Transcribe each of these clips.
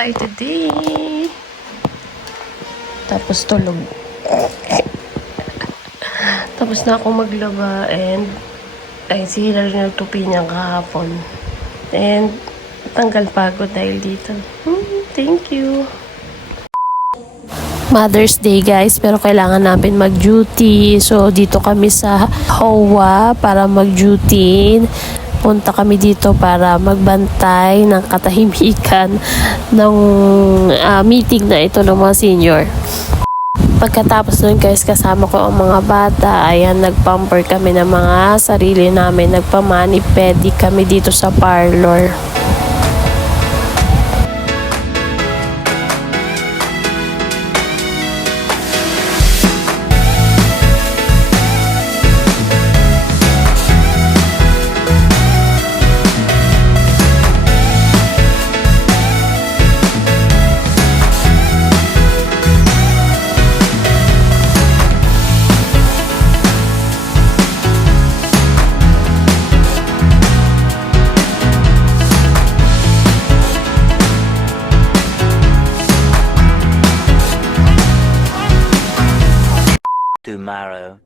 tayo today. Tapos tulog. Tapos na ako maglaba and ay si Hilary nagtupi niya kahapon. And tanggal pagod dahil dito. Thank you. Mother's Day guys, pero kailangan namin mag-duty. So dito kami sa HOA para mag-duty. Punta kami dito para magbantay ng katahimikan ng meeting na ito ng mga senior. Pagkatapos nun guys, kasama ko ang mga bata. Ayan, nagpamper kami ng mga sarili namin. Nagpamani-pedi kami dito sa parlor. Tomorrow.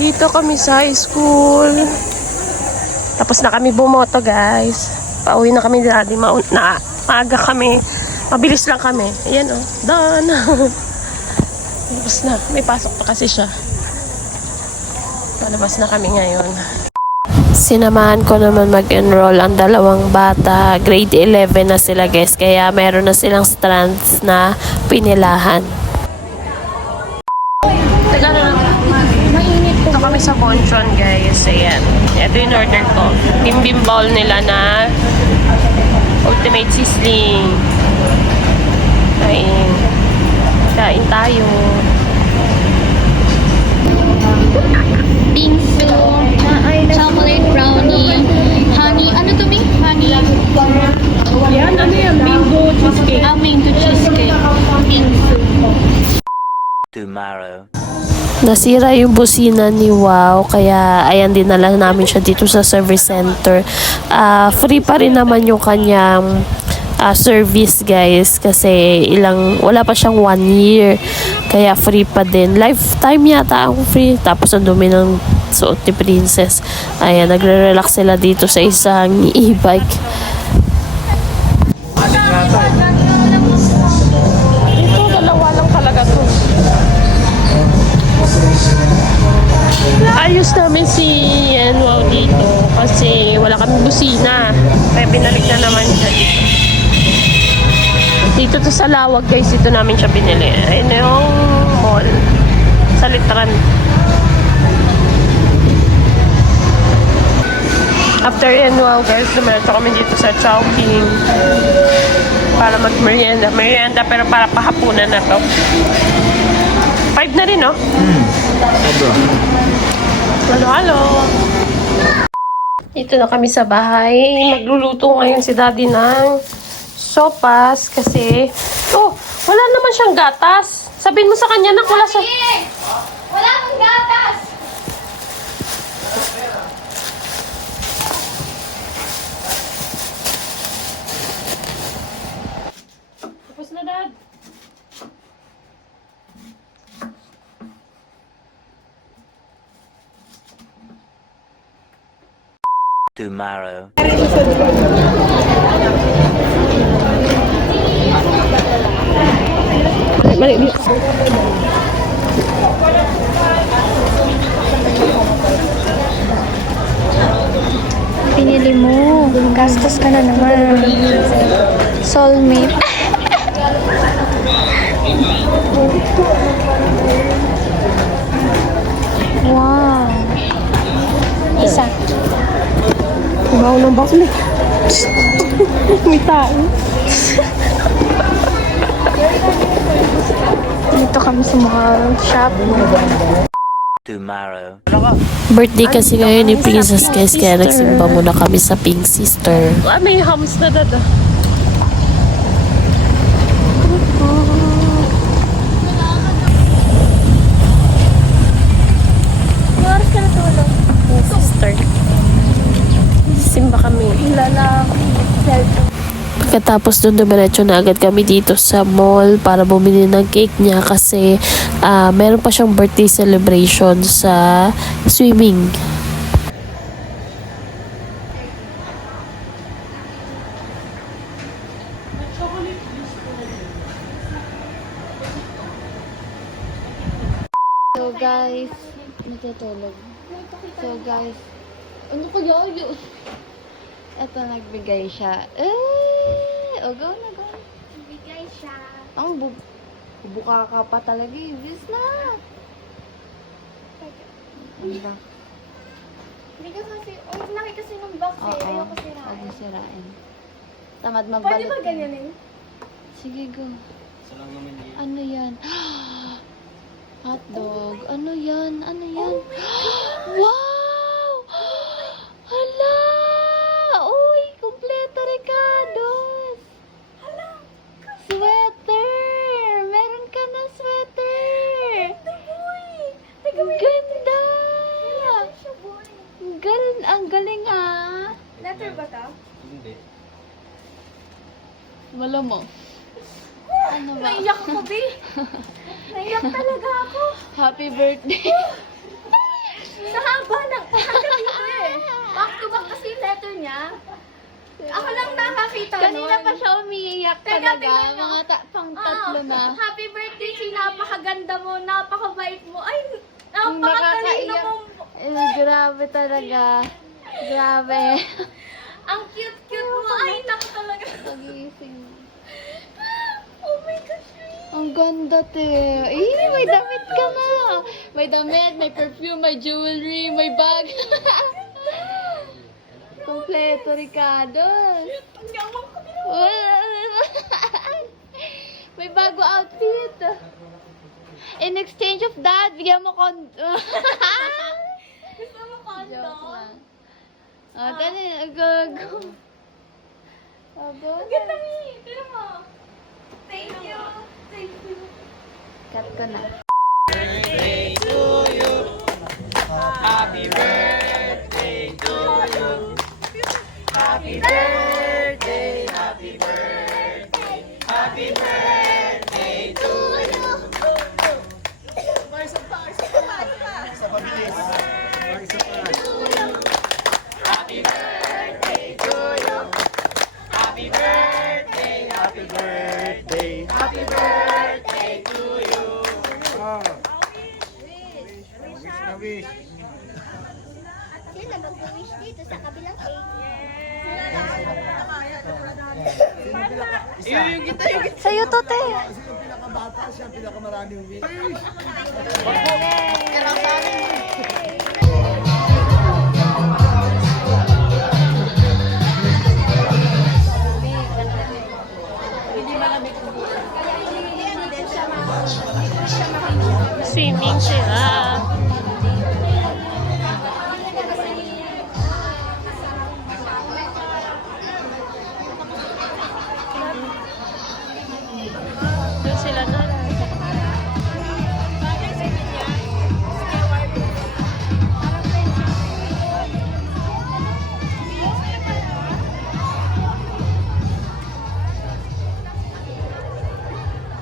Dito kami sa school. Tapos na kami bumoto guys. Pauwi na kami dati. Maaga kami. Mabilis lang kami. Ayan oh. Done. Tapos na. May pasok pa kasi siya. Palabas na kami ngayon. Sinamahan ko naman mag-enroll ang dalawang bata. Grade 11 na sila guys. Kaya meron na silang strands na pinilahan. Ito kami sa Bonchon guys. Ayan. Ito yung order ko. Bimbim bowl nila na ultimate sizzling. Kain. Kain tayo. Bingsu, chocolate brownie, honey, ano to Bing? Honey? Yan, ano yan? Mango cheesecake. Mango cheesecake. Bingsu. Tomorrow. Nasira yung busina ni Wow, kaya ayan dinala namin siya dito sa service center. Free pa rin naman yung kanyang service guys, kasi wala pa siyang 1 year, kaya free pa din. Lifetime yata ang free. Tapos ang dumi ng suot ni Princess. Ayan, nagre-relax sila dito sa isang e-bike. Ito, dalawa lang talaga to. Ayos namin si Wow dito kasi wala kami busina. Kaya binalik na naman siya dito. Dito to sa Lawag guys, dito namin siya binili. Ayun yung mall. Sa Litran. After Wow guys, dumiretso kami dito sa Chowking para mag-merienda. Merienda pero para pahapunan na to. 5 na rin, no? Halo. Dito na kami sa bahay. Magluluto ngayon si Daddy ng sopas kasi wala naman siyang gatas. Sabihin mo sa kanya na wala siya. Wala mong gatas! Tapos na, Dad. Tomorrow. Mali. Pinili mo. Gastos ka na naman. Soulmate. Wow. Isa. Kumaw ng bakli. May tao. Dito kami sa mall shop. Tomorrow. Birthday kasi ngayon ni Princess guys, kaya nagsimba muna kami sa Pink Sister. May hams na, Dad. Oras ka na tulog. Sister. Simba kami. Lala. Cellphone. Pagkatapos doon, dumiretso na agad kami dito sa mall para bumili ng cake niya kasi meron pa siyang birthday celebration sa swimming. So guys, natutulog. So guys, ano ko yun? Ito, nagbigay siya. O, go na, go. Nagbigay siya. Ang buka ka pa talaga. Yes na. Ano ba? Hindi ka kasi, laki kasi ng box eh. Oo. Ayoko sirain. Huwag mo sirain. Tamad Pwede magbalot. ba ganyanin? Sige, go. Ano yan? Hotdog. Ano yan? Ano yan? Wow! Hala! Uy! Kompleto, Ricardos! Hala! Sweater! Meron ka na sweater! Ito, boy! Ang ganda! Siya, boy. Ang galing ah! Letter ba to? Malamang. Ano ba? Naiyak ako, B. Naiyak talaga ako. Happy birthday! Sa haba ng dito eh. Back to back kasi yung letter niya. Ako lang nakakita Kanina nun. pa siya umiiyak Teka, talaga. tingnan nyo. Mga pang tatlo Oo. na. Happy birthday, Chi. Napakaganda mo. Napakabait mo. Ay, napakatalino Nakakaiyak. mo. Grabe talaga. Grabe. Ang cute-cute mo. Ay, naku talaga. Pagising. Oh my gosh, Chi. Ang ganda, te. May damit ka na. May damit, may perfume, may jewelry, may bag. Kompleto, Ricardo. Ang yaman ko. May bago outfit. In exchange of that, bigyan mo kon... Gusto mo kondo? Joke lang. Ganun, agag. Ang ganda, Mi. Tira mo. Thank you. Thank you. Cut ko na. Sila mag-wish dito sa kabilang cake. Sa'yo to, te. Pinakabata siya, pinakamaraming wish. Swimming sila. Doon sila na.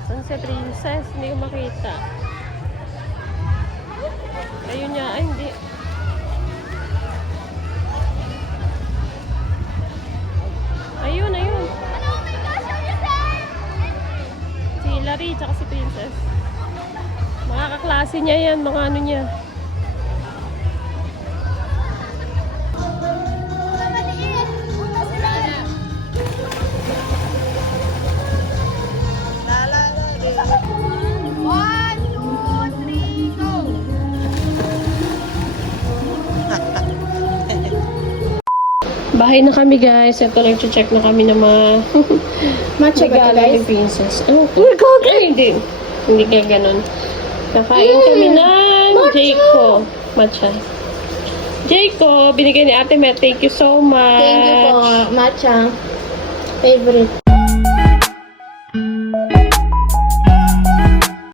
Saan si Princess? Hindi ko makita. Ayun niya. Ay, hindi. Ayun, ayun. Si Hilary, tsaka si Princess. Mga kaklase niya yan, mga ano niya. Bahay na kami, guys. Ito lang, check na kami ng mga Matcha ba ito, regalo guys? ni Princess. Ano to? Ay, hindi. Hindi kaya ganun. Nakain kami ng Jayco. Matcha. Jayco, binigay ni Ate Met. Thank you so much. Thank you po, matcha. Favorite.